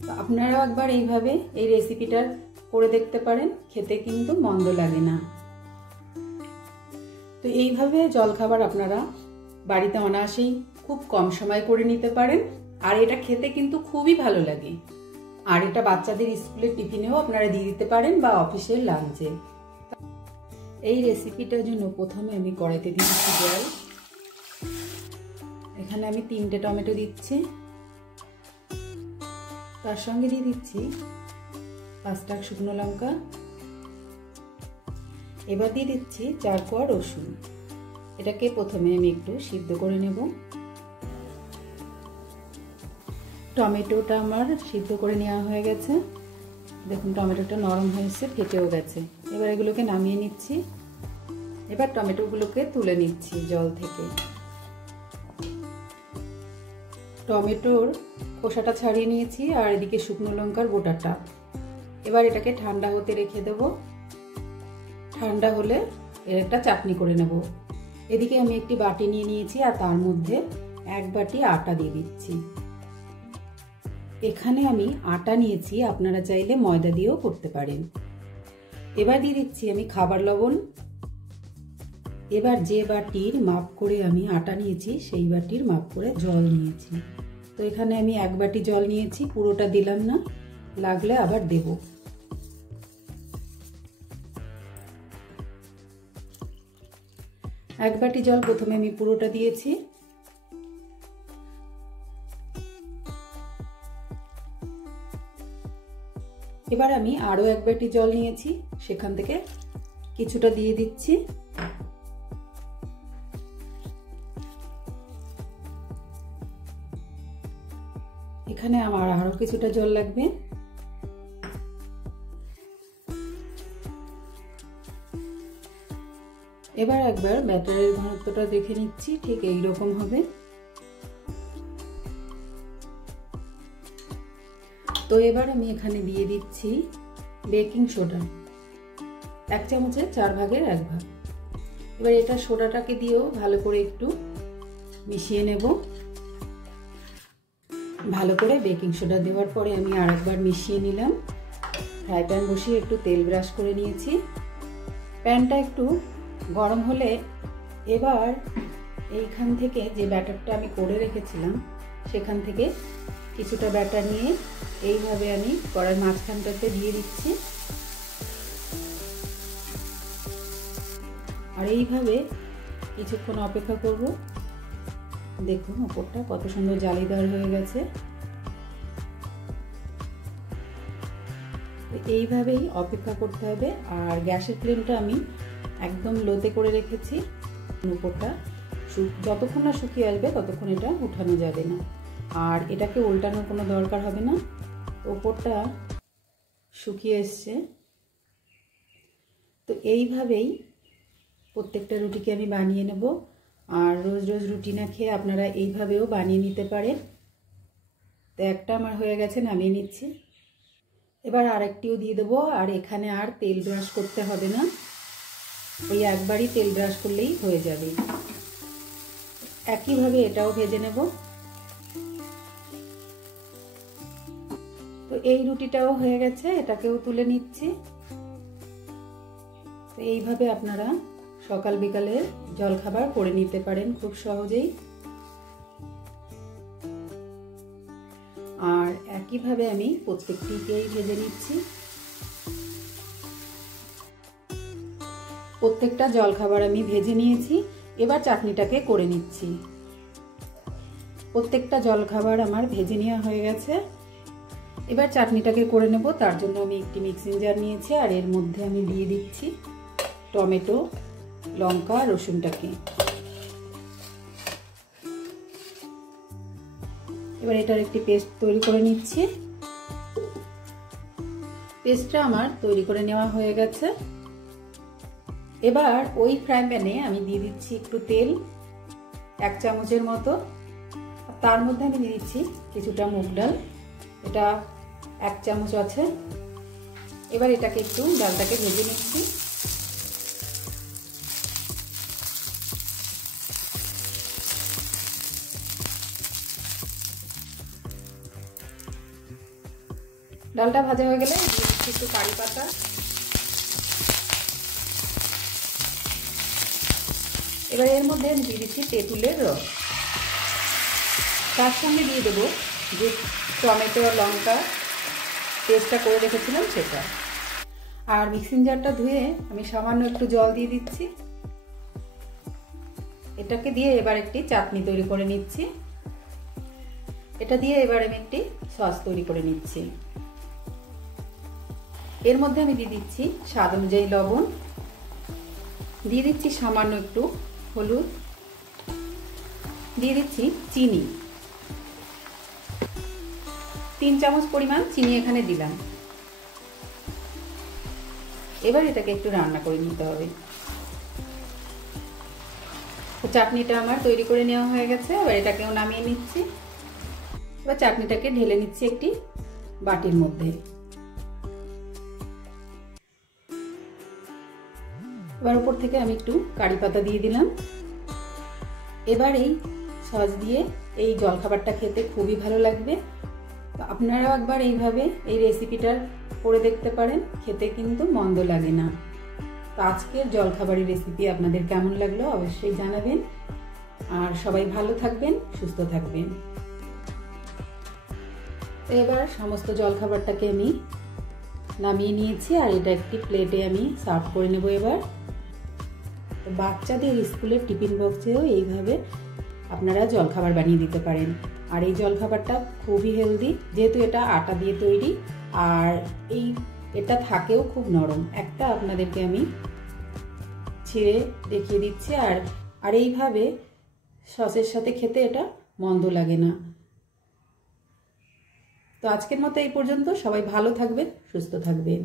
তো আপনারাও একবার এইভাবে এই রেসিপিটা করে দেখতে পারেন, খেতে কিন্তু মন্দ লাগে না। তো এইভাবে জলখাবার আপনারা বাড়িতে অনায়াসেই খুব কম সময় করে নিতে পারেন, আর এটা খেতে কিন্তু খুবই ভালো লাগে। আর এটা বাচ্চাদের স্কুলের টিফিনেও আপনারা দিয়ে দিতে পারেন বা অফিসের লাঞ্চে। এই রেসিপিটার জন্য প্রথমে আমি কড়াইতে দিয়ে দিচ্ছি জল। এখানে আমি 3টে টমেটো দিচ্ছি, তার সঙ্গে দিয়ে দিচ্ছি 5টা শুকনো লঙ্কা। এবার দিয়ে দিচ্ছি 4 কোয়া রসুন। এটাকে প্রথমে আমি একটু সিদ্ধ করে নেব। টমেটোটা আমার সিদ্ধ করে নেওয়া হয়ে গেছে, দেখুন টমেটোটা নরম হয়েছে, ফেটেও গেছে। এবার এগুলোকে নামিয়ে নিচ্ছি। এবার টমেটোগুলোকে তুলে নিচ্ছি জল থেকে। টমেটোর খোসাটা ছাড়িয়ে নিয়েছি, আর এদিকে শুকনো লঙ্কার গোটাটা। এবার এটাকে ঠান্ডা হতে রেখে দেব। ঠান্ডা হলে এর একটা চাটনি করে নেব। এদিকে আমি একটি বাটি নিয়ে নিয়েছি, আর তার মধ্যে 1 বাটি আটা দিয়ে দিচ্ছি। এখানে আমি আটা নিয়েছি, আপনারা চাইলে ময়দা দিয়েও করতে পারেন। এবার দিয়ে দিচ্ছি আমি খাবার লবণ। এবার যে বাটির মাপ করে আমি আটা নিয়েছি সেই বাটির মাপ করে জল নিয়েছি। তো এখানে আমি 1 বাটি জল নিয়েছি, পুরোটা দিলাম না, লাগলে আবার দেব। এক বাটি জল প্রথমে আমি পুরোটা দিয়েছি। এবার আমি আরো 1 বাটি জল নিয়েছি, সেখান থেকে কিছুটা দিয়ে দিচ্ছি। এখানে আমার আরো কিছুটা জল লাগবে। এবার একবার ব্যাটারের ঘনত্বটা দেখে নিচ্ছি, ঠিক এই রকম হবে। তো এবার আমি এখানে দিয়ে দিচ্ছি বেকিং সোডা, 1 চামচের 4 ভাগের 1 ভাগ। এবার এটা সোডাটাকে দিয়েও ভালো করে একটু মিশিয়ে নেব। ভালো করে বেকিং সোডা দেওয়ার পরে আমি আরেকবার মিশিয়ে নিলাম। ফ্রাই প্যান বসিয়ে একটু তেল ব্রাশ করে নিয়েছি। প্যানটা একটু গরম হলে এবার এইখান থেকে যে ব্যাটারটা আমি করে রেখেছিলাম সেখান থেকে কিছুটা ব্যাটার নিয়ে এইভাবে আমি কড়াইয়ের মাঝখানটাতে দিয়ে দিচ্ছি। আর এইভাবে কিছুক্ষণ অপেক্ষা করব। দেখুন উপরটা কত সুন্দর জালিদার হয়ে গেছে। এইভাবেই অপেক্ষা করতে হবে। আর গ্যাসের ফ্লেমটা আমি একদম লোতে করে রেখেছি। উপরটা যতক্ষণ না শুকিয়ে আসবে ততক্ষণ এটা উঠানো যাবে না, আর এটাকে উল্টানোর কোনো দরকার হবে না। উপরটা শুকিয়ে এসছে। তো এইভাবেই প্রত্যেকটা রুটিকে আমি বানিয়ে নেব। আর রোজ রোজ রুটি না খেয়ে আপনারা এইভাবেও বানিয়ে নিতে পারেন। তো একটা আমার হয়ে গেছে, নামিয়ে নিচ্ছি। এবার আরেকটিও দিয়ে দেবো। আর এখানে আর তেল ব্রাশ করতে হবে না, ওই একবারই তেল ব্রাশ করলেই হয়ে যাবে। একইভাবে এটাও ভেজে নেব। তো এই রুটিটাও হয়ে গেছে, এটাকেও তুলে নিচ্ছি। তো এইভাবে আপনারা সকাল বিকালে জলখাবার করে নিতে পারেন খুব সহজেই। আর একইভাবে আমি প্রত্যেকটিকেই ভেজে নিচ্ছি। প্রত্যেকটা জলখাবার আমি ভেজে নিয়েছি। এবার চাটনিটাকে করে নিচ্ছি। প্রত্যেকটা জলখাবার আমার ভেজে নেওয়া হয়ে গেছে। এবার চাটনিটাকে করে নেব। তার জন্য আমি একটি মিক্সিং জার নিয়েছি, আর এর মধ্যে আমি দিয়ে দিচ্ছি টমেটো, লঙ্কা, রসুনটাকে। এবার এটার একটি পেস্ট তৈরি করে নিচ্ছি। পেস্টটা আমার তৈরি করে নেওয়া হয়ে গেছে। এবার ওই ফ্রাই প্যানে আমি দিয়ে দিচ্ছি একটু তেল, 1 চামচের মতো। তার মধ্যে আমি দিয়ে দিচ্ছি কিছুটা মুগ ডাল, এটা 1 চামচ আছে। এবার এটাকে একটু ডালটাকে ভেজে নিচ্ছি। ডালটা ভাজা হয়ে গেলে দিয়ে দিচ্ছি একটু কারি পাতা, এবার এর মধ্যে আমি দিয়ে দিচ্ছি তেঁতুলের রস, তার সঙ্গে দিয়ে দেবো যে টমেটো আর লঙ্কা পেস্টটা করে রেখেছিলাম সেটা। আর মিক্সিং জারটা ধুয়ে আমি সামান্য একটু জল দিয়ে দিচ্ছি। এটাকে দিয়ে এবার একটি চাটনি তৈরি করে নিচ্ছি। এটা দিয়ে এবার আমি একটি সস তৈরি করে নিচ্ছি। এর মধ্যে আমি দিয়ে দিচ্ছি স্বাদ অনুযায়ী লবণ, দিয়ে দিচ্ছি সামান্য একটু হলুদ, দিয়ে দিচ্ছি চিনি, 3 চামচ পরিমাণ চিনি এখানে দিলাম। এবার এটাকে একটু রান্না করে নিতে হবে। তো চাটনিটা আমার তৈরি করে নেওয়া হয়ে গেছে, এবার এটাকেও নামিয়ে নিচ্ছি। এবার চাটনিটাকে ঢেলে নিচ্ছি একটি বাটির মধ্যে। এবার উপর থেকে আমি একটু কারি পাতা দিয়ে দিলাম। এবার এই সস দিয়ে এই জলখাবারটা খেতে খুবই ভালো লাগবে। আপনারাও একবার এইভাবে এই রেসিপিটা করে দেখতে পারেন, খেতে কিন্তু মন্দ লাগে না। তো আজকের জলখাবারের রেসিপি আপনাদের কেমন লাগলো অবশ্যই জানাবেন, আর সবাই ভালো থাকবেন, সুস্থ থাকবেন। তো এবার সমস্ত জলখাবারটাকে আমি নামিয়ে নিয়েছি, আর এটা একটি প্লেটে আমি সার্ভ করে নেব। এবার বাচ্চাদের স্কুলের টিফিন বক্সেও এইভাবে আপনারা জলখাবার বানিয়ে দিতে পারেন। আর এই জলখাবারটা খুবই হেলদি, যেহেতু এটা আটা দিয়ে তৈরি, আর এটা থাকেও খুব নরম। একটা আপনাদেরকে আমি ছিঁড়ে দেখিয়ে দিচ্ছি। আর এইভাবে সসের সাথে খেতে এটা মন্দ লাগে না। তো আজকের মতো এই পর্যন্ত। সবাই ভালো থাকবেন, সুস্থ থাকবেন।